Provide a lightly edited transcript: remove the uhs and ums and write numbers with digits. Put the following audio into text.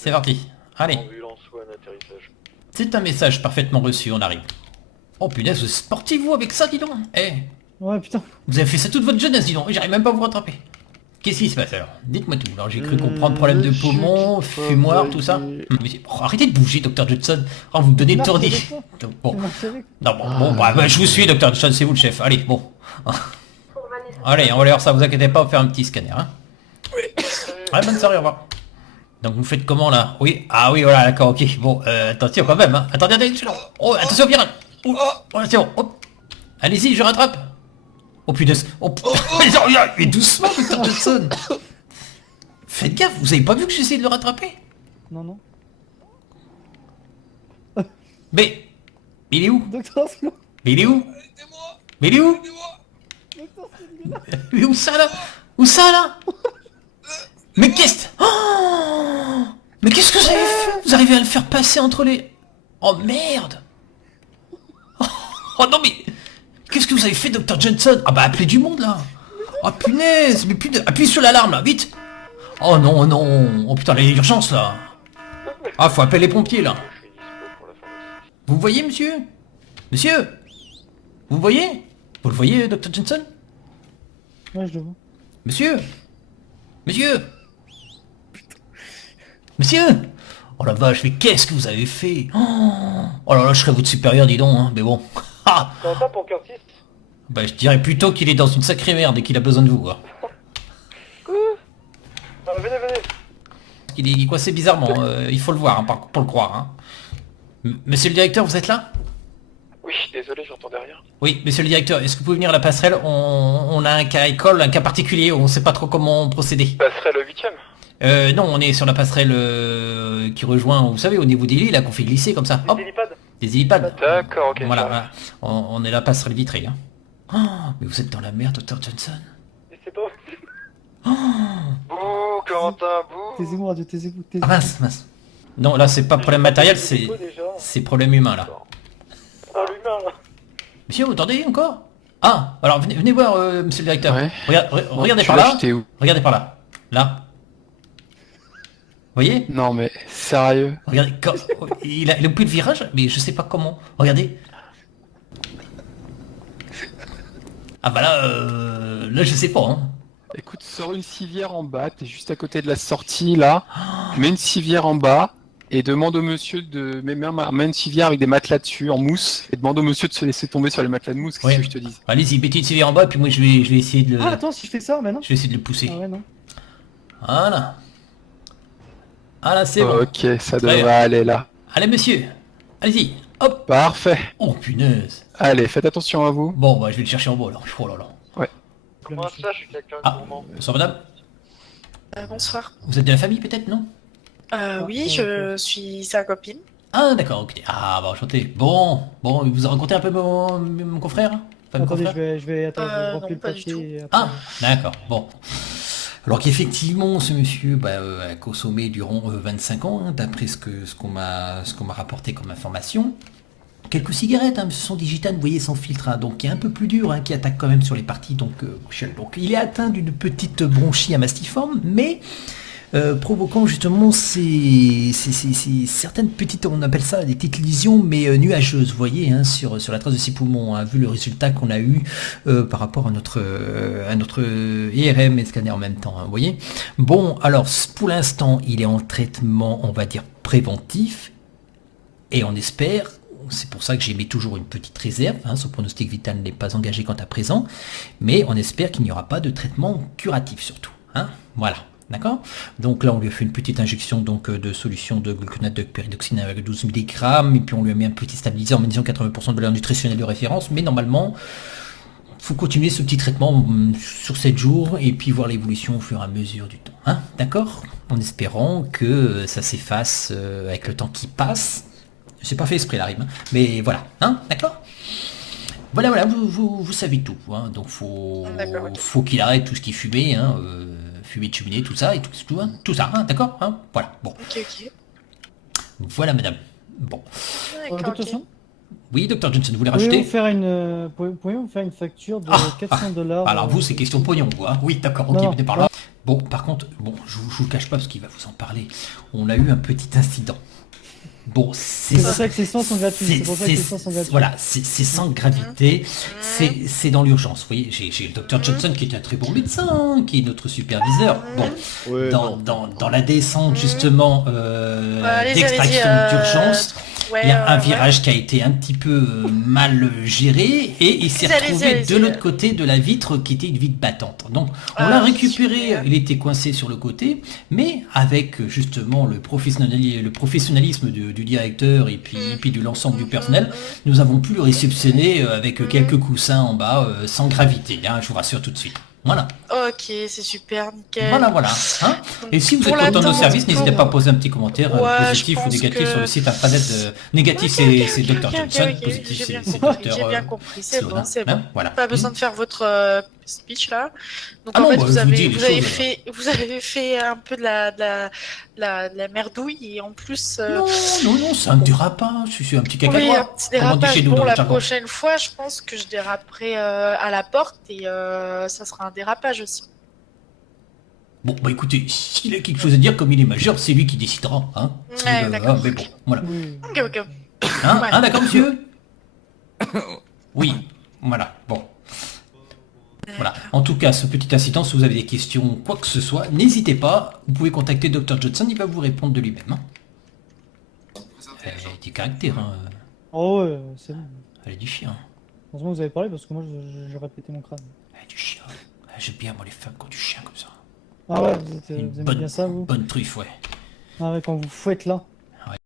C'est parti. Allez. Ambulance ou un atterrissage. C'est un message parfaitement reçu, on arrive. Oh punaise, vous êtes sportif vous avec ça, dis donc. Eh, Ouais, putain. vous avez fait ça toute votre jeunesse, dis donc. J'arrive même pas à vous rattraper. Qu'est-ce qui se passe alors? Dites-moi tout. Alors j'ai cru comprendre problème de poumon, fumoir, tout ça. Oh, arrêtez de bouger, Dr Johnson. Oh, vous me donnez le Marche tournis. avec moi. Donc, bon. Marche avec. Non, bon, bah, je vous suis, Dr Johnson, c'est vous le chef. Allez, bon. Allez, on va aller voir ça, vous inquiétez pas, on va faire un petit scanner. Hein. Ouais, bonne soirée, au revoir. Donc vous faites comment là? Oui, ah oui, voilà, d'accord, ok. Bon, attention quand même, hein. Attendez, oh, attention au virage. Oh, attention, hop. Allez-y, je rattrape. Oh punaise. Oh, mais doucement, Dr Johnson. Faites gaffe, vous avez pas vu que j'essaie de le rattraper? Non, non. Mais il est où? Docteur Aslo. Mais il est où? Mais il est où? Docteur Aslo. Mais où ça là? Où ça là? Mais qu'est-ce... Oh, mais qu'est-ce que vous avez fait? Vous arrivez à le faire passer entre les... Oh merde. Oh non mais... Qu'est-ce que vous avez fait, Dr Johnson? Ah bah appelez du monde là. Oh punaise. Mais putain, appuyez sur l'alarme là, vite. Oh non, non. Oh putain, il y a l'urgence là. Ah, faut appeler les pompiers là. Je suis dispo pour la pharmacie. Vous voyez, monsieur? Monsieur? Vous voyez? Vous le voyez, Dr Johnson? Ouais, je le vois. Monsieur? Monsieur? Monsieur? Oh la vache, mais qu'est-ce que vous avez fait? Oh là là, je serais votre supérieur, dis donc, hein, mais bon. Ah, Comment ça pour Curtis? bah je dirais plutôt qu'il est dans une sacrée merde et qu'il a besoin de vous, quoi. Ah, venez. Il est coincé bizarrement, il faut le voir, hein, pour le croire. Hein. Monsieur le directeur, vous êtes là? Oui, désolé, j'entendais rien. Oui, monsieur le directeur, est-ce que vous pouvez venir à la passerelle? On a un cas école, un cas particulier, on sait pas trop comment procéder. Passerait le 8ème. Non, on est sur la passerelle qui rejoint, vous savez, au niveau des lits, là, qu'on fait glisser comme ça. Hop, Hélipad. des hélipads. D'accord, ok. Voilà, j'arrive. voilà. On est la passerelle vitrée. Hein. Oh, mais vous êtes dans la merde, Dr Johnson. Et c'est pas... Bouh, Corentin, bouh. Taisez-moi, Radio, taisez-vous, Ah taisez-vous. mince. Non, là, c'est pas problème matériel, c'est problème humain, là. Ah, l'humain, là. Monsieur, vous entendez encore? Ah, alors venez voir, monsieur le directeur. Ouais. Regardez Tu par l'as là. acheté où? Regardez par là. Là. Vous voyez? Non mais, sérieux? Regardez, il a pris le virage, mais je sais pas comment. Regardez. Ah bah là je sais pas. Hein. Écoute, sors une civière en bas, t'es juste à côté de la sortie là. Mets une civière en bas et demande au monsieur de... Mets une civière avec des matelas dessus en mousse et demande au monsieur de se laisser tomber sur les matelas de mousse, qu'est-ce Ouais. que je te dis? Allez-y, mettez une civière en bas, puis moi je vais essayer de le... Ah, attends, si je fais ça, maintenant. Je vais essayer de le pousser. Ah ouais, non. Voilà. Ah là c'est bon. Ok, ça Très devrait bien. aller là. Allez monsieur. Allez-y. Hop. Parfait. Oh punaise. Allez, faites attention à vous. Bon bah je vais le chercher en bas là. Oh là là. Comment ça, je suis quelqu'un de Ah, gourmand. bonsoir madame. Bonsoir. Vous êtes de la famille peut-être, non? Oui, je suis sa copine. Ah d'accord, ok. Ah bah enchanté. Bon, il vous a raconté un peu mon confrère? Enfin, mon Attendez, confrère attends, je vais non, remplir le pas du papier. et après- Ah, d'accord, bon. Alors qu'effectivement, ce monsieur a consommé durant 25 ans, hein, d'après ce qu'on m'a rapporté comme information. Quelques cigarettes, hein, ce sont des gitanes, vous voyez, sans filtre, hein, donc qui est un peu plus dur, hein, qui attaque quand même sur les parties bronchiales. Donc il est atteint d'une petite bronchie à mastiforme, mais provoquant justement certaines petites, on appelle ça des petites lésions, mais nuageuses, vous voyez, hein, sur la trace de ses poumons, hein, vu le résultat qu'on a eu par rapport à notre IRM et scanner en même temps, hein, vous voyez. Bon, alors pour l'instant, il est en traitement, on va dire, préventif, et on espère, c'est pour ça que j'ai mis toujours une petite réserve, hein, son pronostic vital n'est pas engagé quant à présent, mais on espère qu'il n'y aura pas de traitement curatif surtout, hein, voilà. D'accord. Donc là, on lui a fait une petite injection donc, de solution de gluconate de pyridoxine avec 12 mg, et puis on lui a mis un petit stabiliseur en magnésium 80% de valeur nutritionnelle de référence, mais normalement, il faut continuer ce petit traitement sur 7 jours, et puis voir l'évolution au fur et à mesure du temps. Hein, d'accord. En espérant que ça s'efface avec le temps qui passe. C'est pas fait exprès la rime, hein, mais voilà. Hein, d'accord. Voilà, vous savez tout. Hein, donc faut qu'il arrête tout ce qui est fumé, hein, fumée de cheminée, tout ça, et tout ça, hein, d'accord, hein, voilà, bon. Ok. Voilà, madame. Bon. D'accord, Docteur ok. Johnson, Oui, docteur Johnson, vous voulez pouvez-vous rajouter? faire pouvez-vous faire une facture de $400 Alors vous, c'est question pognon, quoi. Hein. Oui, d'accord, Non, ok, non, venez par là. Bon, par contre, bon, je vous le cache pas parce qu'il va vous en parler. On a eu un petit incident. Bon, C'est pour ça que ces soins sont gratuits. C'est pour ça que ces soins sont gratuits. voilà, c'est sans gravité, c'est dans l'urgence. Vous voyez, j'ai le docteur Johnson qui est un très bon médecin, hein, qui est notre superviseur. Bon, Ouais, non. dans la descente justement Allez-y, d'extraction allez-y, d'urgence, Ouais, il y a un ouais. virage qui a été un petit peu mal géré et il s'est Allez-y, retrouvé allez-y. de l'autre côté de la vitre qui était une vitre battante. Donc on Ah, l'a récupéré, super. il était coincé sur le côté, mais avec justement le professionnalisme du directeur et puis de l'ensemble du personnel, nous avons pu le réceptionner avec quelques coussins en bas sans gravité, hein, je vous rassure tout de suite. Voilà, Ok, c'est super, nickel. voilà. Hein, et si vous êtes Pour content de nos l'attente, services, n'hésitez pas à poser un petit commentaire Ouais, positif je ou pense négatif que- sur le site intranet de... Négatif c'est Dr Johnson, positif j'ai bien c'est compris, Dr j'ai bien compris, c'est Sloan, bon, c'est hein, bon. voilà. Pas besoin de faire votre speech là. Donc Ah en non, fait, bah, vous je vous dis avez, les vous avez choses. fait, vous avez fait un peu de la merdouille et en plus. Non, ça ne dira pas, c'est un petit caca Oui, un noir. petit Comme on dit dérapage. chez nous Bon, dans le la jargon. prochaine fois, je pense que je déraperai à la porte et ça sera un dérapage aussi. Bon, bah écoutez, s'il a quelque chose à dire, comme il est majeur, c'est lui qui décidera. Hein. Ouais, d'accord. Mais bon, voilà. Oui. Ok. Hein, Ouais. hein, d'accord, monsieur? Oui, voilà, bon. Voilà. En tout cas, ce petit incident, si vous avez des questions, quoi que ce soit, n'hésitez pas. Vous pouvez contacter Dr Johnson, il va vous répondre de lui-même. Hein. Elle a du caractère, hein. Oh ouais, c'est bon. Elle a du chien. Heureusement que vous avez parlé parce que moi j'ai répété mon crâne. Elle a du chien. J'aime bien, moi, les femmes qui ont du chien comme ça. Ah ouais, vous Une aimez bonne, bien ça vous? bonne truffe, ouais. Ah ouais, quand vous fouettez là.